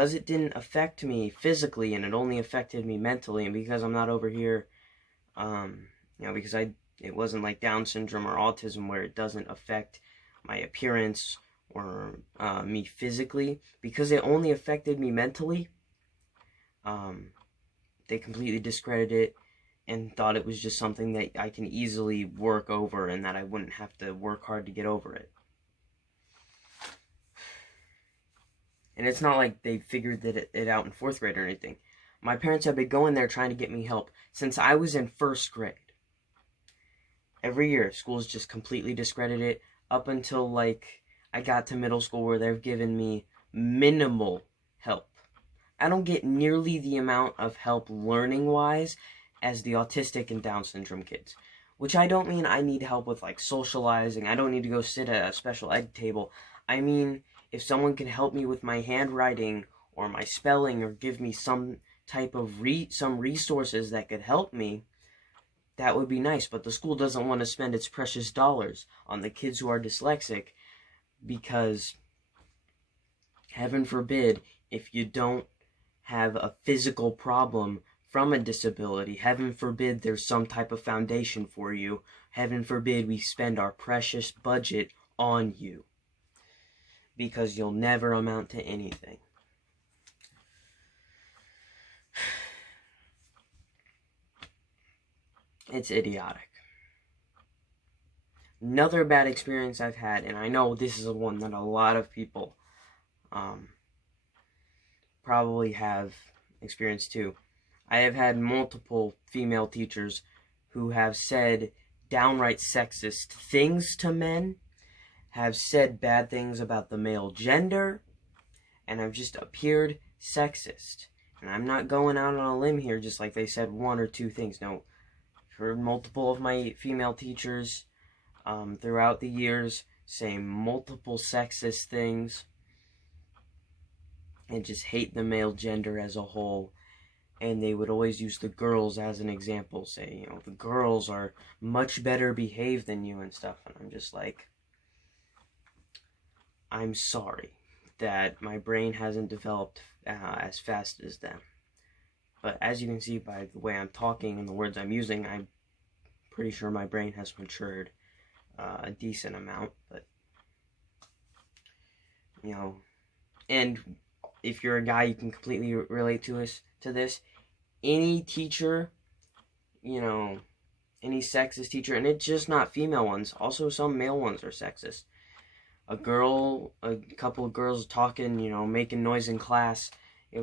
because it didn't affect me physically and it only affected me mentally, and because I'm not over here, because it wasn't like Down syndrome or autism where it doesn't affect my appearance or me physically, because it only affected me mentally, they completely discredited it and thought it was just something that I can easily work over and that I wouldn't have to work hard to get over it. And it's not like they figured it out in 4th grade or anything. My parents have been going there trying to get me help since I was in 1st grade. Every year, schools just completely discredit it up until, like, I got to middle school where they've given me minimal help. I don't get nearly the amount of help learning-wise as the autistic and Down syndrome kids. Which I don't mean I need help with, like, socializing. I don't need to go sit at a special ed table. I mean, if someone can help me with my handwriting or my spelling or give me some type of some resources that could help me, that would be nice. But the school doesn't want to spend its precious dollars on the kids who are dyslexic because, heaven forbid, if you don't have a physical problem from a disability, heaven forbid there's some type of foundation for you, heaven forbid we spend our precious budget on you, because you'll never amount to anything. It's idiotic. Another bad experience I've had, and I know this is one that a lot of people probably have experienced too. I have had multiple female teachers who have said downright sexist things to men, have said bad things about the male gender, and have just appeared sexist. And I'm not going out on a limb here just like they said 1 or 2 things. No, for multiple of my female teachers throughout the years saying multiple sexist things and just hate the male gender as a whole. And they would always use the girls as an example, say, the girls are much better behaved than you and stuff. And I'm just like, I'm sorry that my brain hasn't developed as fast as them. But as you can see by the way I'm talking and the words I'm using, I'm pretty sure my brain has matured a decent amount. But, and if you're a guy, you can completely relate to this. Any teacher, any sexist teacher, and it's just not female ones, also some male ones are sexist. A couple of girls talking, making noise in class,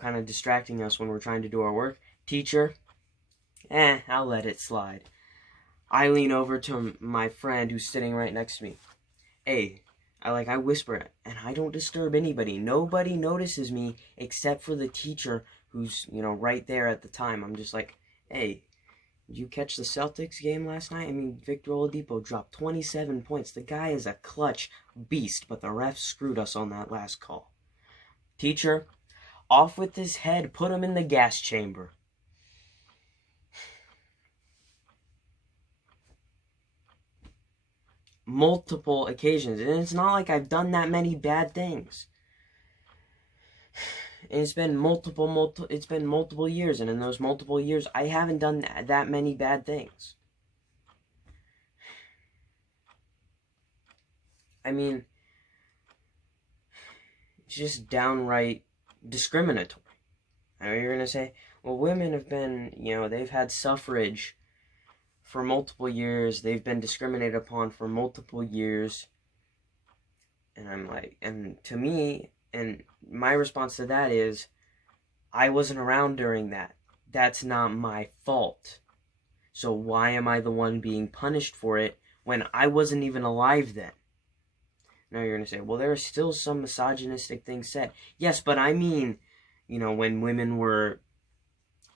kind of distracting us when we're trying to do our work. Teacher, I'll let it slide. I lean over to my friend who's sitting right next to me. Hey, I whisper it, and I don't disturb anybody. Nobody notices me except for the teacher who's, right there at the time. I'm just like, hey, did you catch the Celtics game last night? I mean, Victor Oladipo dropped 27 points. The guy is a clutch beast, but the refs screwed us on that last call. Teacher, off with his head. Put him in the gas chamber. Multiple occasions, and it's not like I've done that many bad things. And it's been multiple years, and in those multiple years, I haven't done that many bad things. I mean, it's just downright discriminatory. I know you're gonna say, well, women have been, they've had suffrage for multiple years, they've been discriminated upon for multiple years, and I'm like, and to me, and my response to that is, I wasn't around during that. That's not my fault. So why am I the one being punished for it when I wasn't even alive then? Now you're going to say, well, there are still some misogynistic things said. Yes, but I mean, when women were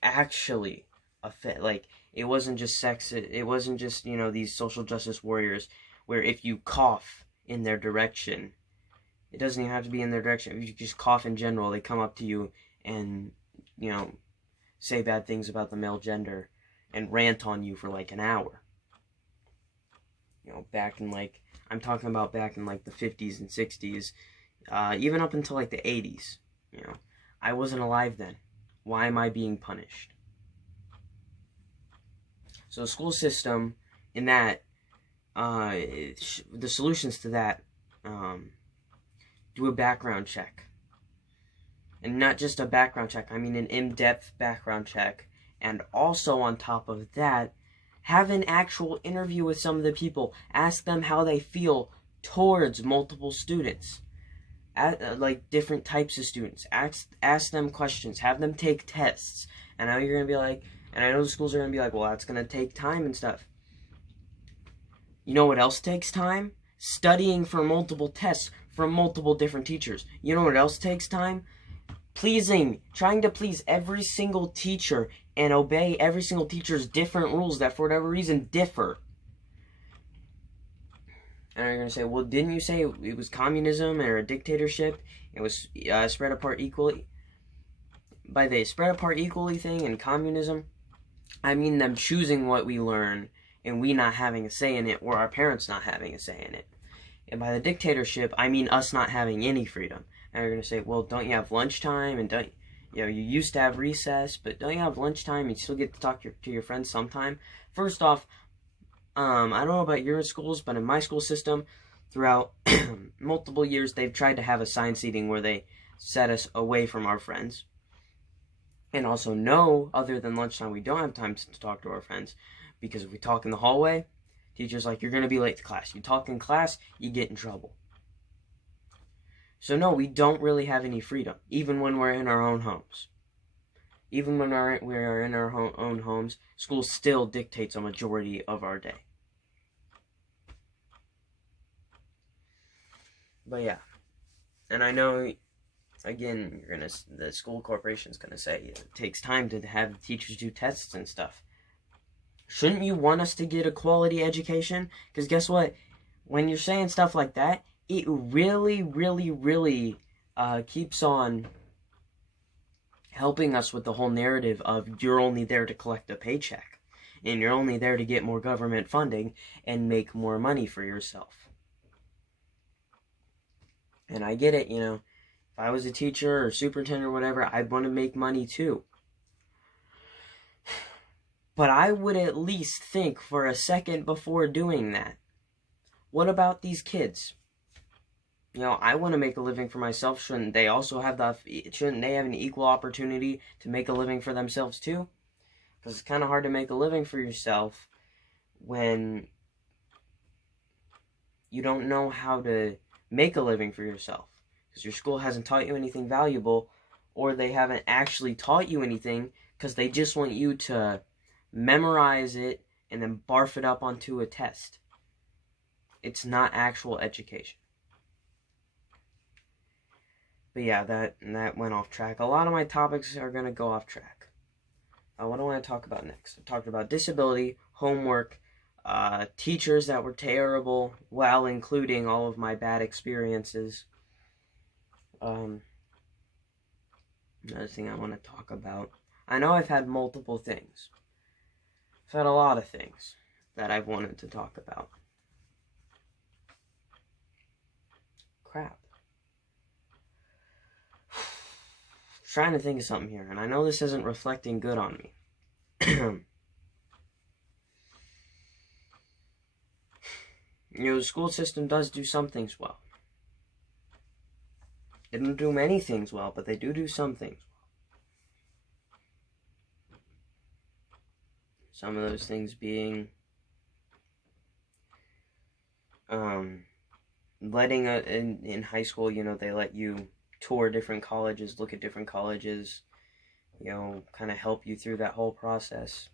actually it wasn't just sexist. It wasn't just, these social justice warriors where if you cough in their direction, it doesn't even have to be in their direction. If you just cough in general, they come up to you and, say bad things about the male gender and rant on you for like an hour. Back in I'm talking about back in the 50s and 60s, even up until the 80s. I wasn't alive then. Why am I being punished? So the school system, in that, the solutions to that, do a background check. And not just a background check, I mean an in-depth background check. And also on top of that, have an actual interview with some of the people. Ask them how they feel towards multiple students. Like different types of students. Ask them questions. Have them take tests. And now you're going to be like, and I know the schools are going to be like, well, that's going to take time and stuff. You know what else takes time? Studying for multiple tests from multiple different teachers. You know what else takes time? Trying to please every single teacher and obey every single teacher's different rules that for whatever reason differ. And you're going to say, well, didn't you say it was communism or a dictatorship? It was spread apart equally. By the spread apart equally thing and communism, I mean them choosing what we learn and we not having a say in it, or our parents not having a say in it. And by the dictatorship, I mean us not having any freedom. And you're going to say, well, don't you have lunchtime? And don't you used to have recess, but don't you have lunchtime? You still get to talk to your friends sometime. First off, I don't know about your schools, but in my school system, throughout multiple years, they've tried to have assigned seating where they set us away from our friends. And also, no, other than lunchtime, we don't have time to talk to our friends. Because if we talk in the hallway, teacher's like, you're going to be late to class. You talk in class, you get in trouble. So no, we don't really have any freedom, even when we're in our own homes. Even when we are in our own homes, school still dictates a majority of our day. But yeah, and I know, again, the school corporation's gonna say it takes time to have the teachers do tests and stuff. Shouldn't you want us to get a quality education? Because guess what? When you're saying stuff like that, it really, really, really keeps on helping us with the whole narrative of you're only there to collect a paycheck. And you're only there to get more government funding and make more money for yourself. And I get it, if I was a teacher or superintendent or whatever, I'd want to make money too. But I would at least think for a second before doing that. What about these kids? I want to make a living for myself. Shouldn't they have an equal opportunity to make a living for themselves too? Because it's kind of hard to make a living for yourself when you don't know how to make a living for yourself. Because your school hasn't taught you anything valuable, or they haven't actually taught you anything because they just want you to memorize it and then barf it up onto a test. It's not actual education. But yeah, that went off track. A lot of my topics are going to go off track. What do I want to talk about next? I talked about disability, homework, teachers that were terrible, while including all of my bad experiences. Another thing I want to talk about. I know I've had multiple things. I've had a lot of things that I've wanted to talk about. Crap. Trying to think of something here, and I know this isn't reflecting good on me. The school system does do some things well. They don't do many things well, but they do some things well. Some of those things being letting in high school, they let you tour different colleges, look at different colleges, kind of help you through that whole process.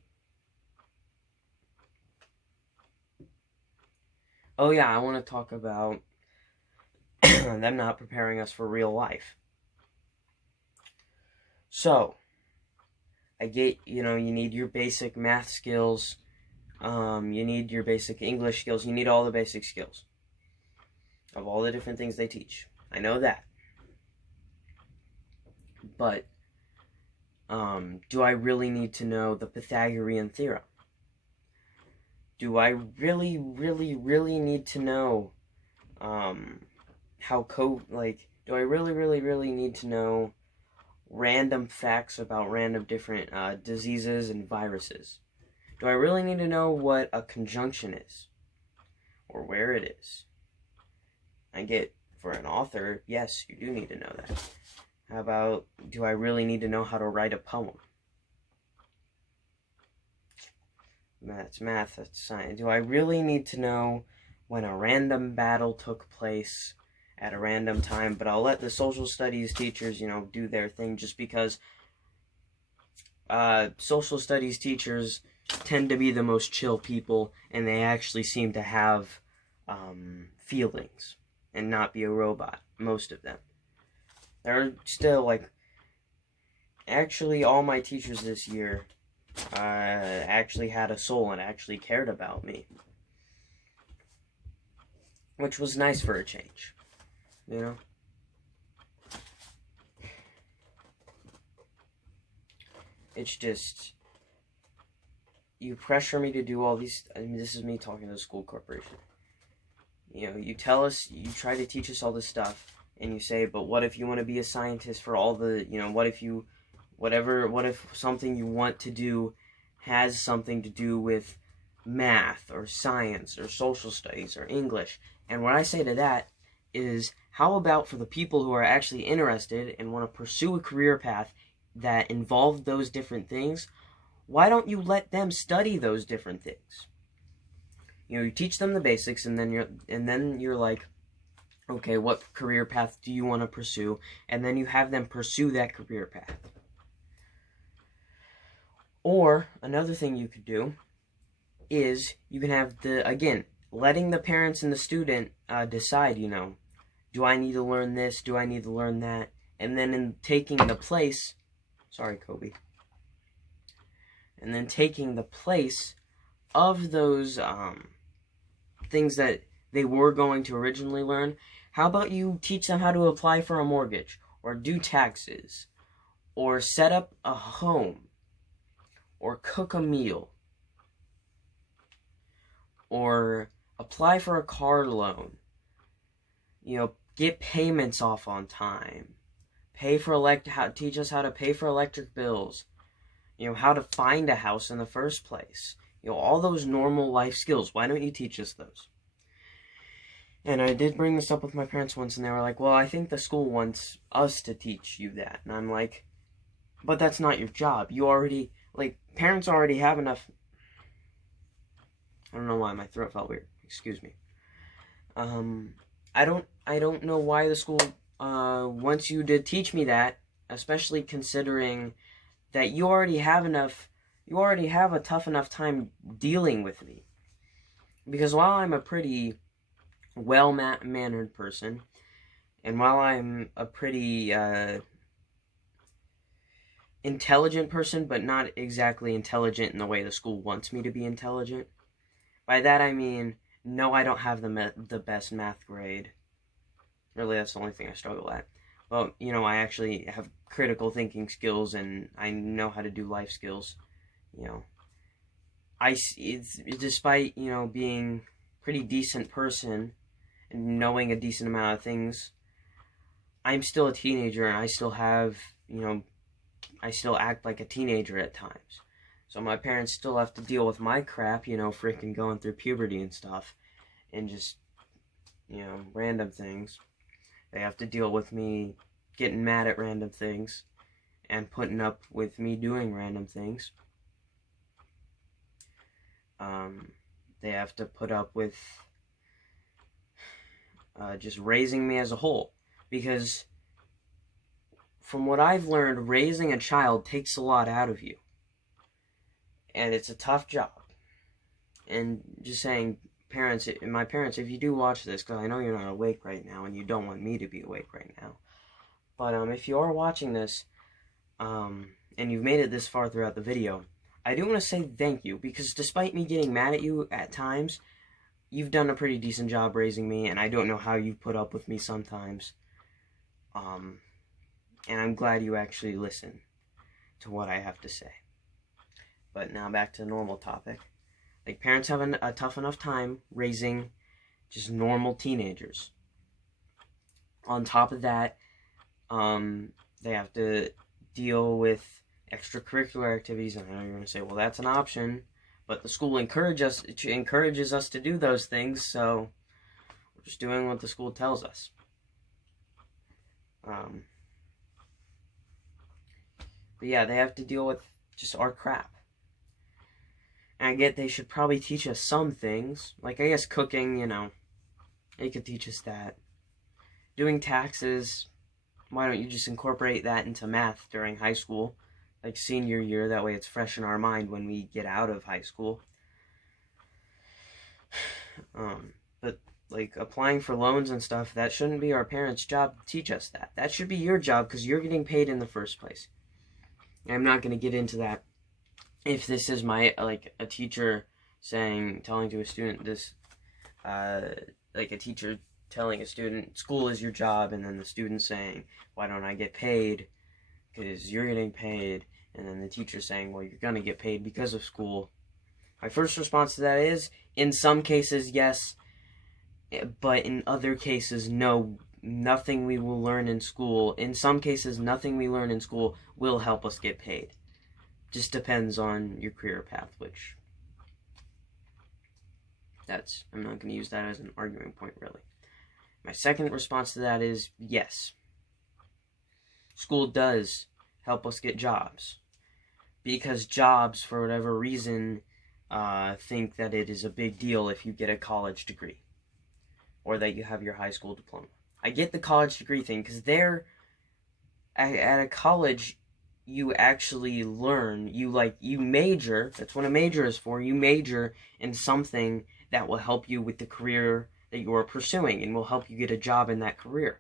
Oh yeah, I want to talk about them not preparing us for real life. So, I get, you need your basic math skills, you need your basic English skills, you need all the basic skills of all the different things they teach. I know that. But, do I really need to know the Pythagorean theorem? Do I really, really, really need to know, do I really, really, really need to know random facts about random different diseases and viruses? Do I really need to know what a conjunction is? Or where it is? I get, for an author, yes, you do need to know that. How about, do I really need to know how to write a poem? That's math, that's science. Do I really need to know when a random battle took place at a random time? But I'll let the social studies teachers, do their thing, just because social studies teachers tend to be the most chill people, and they actually seem to have feelings and not be a robot, most of them. They're still, actually all my teachers this year actually had a soul and actually cared about me, which was nice for a change, It's just, you pressure me to do all these. This is me talking to the school corporation. You tell us, you try to teach us all this stuff, and you say, but what if you want to be a scientist for all the, what if something you want to do has something to do with math or science or social studies or English? And what I say to that is, how about for the people who are actually interested and want to pursue a career path that involve those different things, why don't you let them study those different things? You teach them the basics, and then you're like, okay, what career path do you want to pursue? And then you have them pursue that career path. Or another thing you could do is you can have letting the parents and the student decide, do I need to learn this? Do I need to learn that? And then in taking the place, sorry, Kobe. And then taking the place of those things that they were going to originally learn, how about you teach them how to apply for a mortgage, or do taxes, or set up a home, or cook a meal, or apply for a car loan, get payments off on time, teach us how to pay for electric bills, how to find a house in the first place. All those normal life skills. Why don't you teach us those? And I did bring this up with my parents once, and they were like, well, I think the school wants us to teach you that. And I'm like, but that's not your job. Parents already have enough. I don't know why my throat felt weird. Excuse me. I don't know why the school wants you to teach me that, especially considering that you already have a tough enough time dealing with me. Because while I'm a pretty well-mannered person, and while I'm a pretty intelligent person, but not exactly intelligent in the way the school wants me to be intelligent, by that I mean, no, I don't have the best math grade. Really, that's the only thing I struggle at. But, I actually have critical thinking skills, and I know how to do life skills. Despite, being a pretty decent person and knowing a decent amount of things, I'm still a teenager, and I still have, I still act like a teenager at times. So my parents still have to deal with my crap, freaking going through puberty and stuff, and just, random things. They have to deal with me getting mad at random things and putting up with me doing random things. They have to put up with just raising me as a whole. Because from what I've learned, raising a child takes a lot out of you. And it's a tough job. And just saying, my parents, if you do watch this, because I know you're not awake right now, and you don't want me to be awake right now, but if you are watching this, and you've made it this far throughout the video, I do want to say thank you, because despite me getting mad at you at times, you've done a pretty decent job raising me, and I don't know how you put up with me sometimes, and I'm glad you actually listen to what I have to say. But now back to the normal topic. Parents have a tough enough time raising just normal teenagers. On top of that, they have to deal with extracurricular activities. And I know you're going to say, well, that's an option, but the school encourages us to do those things, so we're just doing what the school tells us. But yeah, they have to deal with just our crap. And I get they should probably teach us some things. Like, I guess cooking, they could teach us that. Doing taxes, why don't you just incorporate that into math during high school? Like senior year, that way it's fresh in our mind when we get out of high school. But like applying for loans and stuff, that shouldn't be our parents' job to teach us that. That should be your job because you're getting paid in the first place. I'm not going to get into that. If this is a teacher telling to a student this, like a teacher telling a student, school is your job, and then the student saying, why don't I get paid? Because you're getting paid. And then the teacher saying, well, you're going to get paid because of school. My first response to that is, in some cases, yes, but in other cases, no. Nothing we will learn in school, in some cases, nothing we learn in school will help us get paid. Just depends on your career path, which I'm not going to use that as an argument point, really. My second response to that is, yes. School does help us get jobs. Because jobs, for whatever reason, think that it is a big deal if you get a college degree. Or that you have your high school diploma. I get the college degree thing, because at a college, you actually learn, you major, that's what a major is for, you major in something that will help you with the career that you are pursuing, and will help you get a job in that career.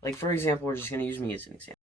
Like, for example, we're just going to use me as an example.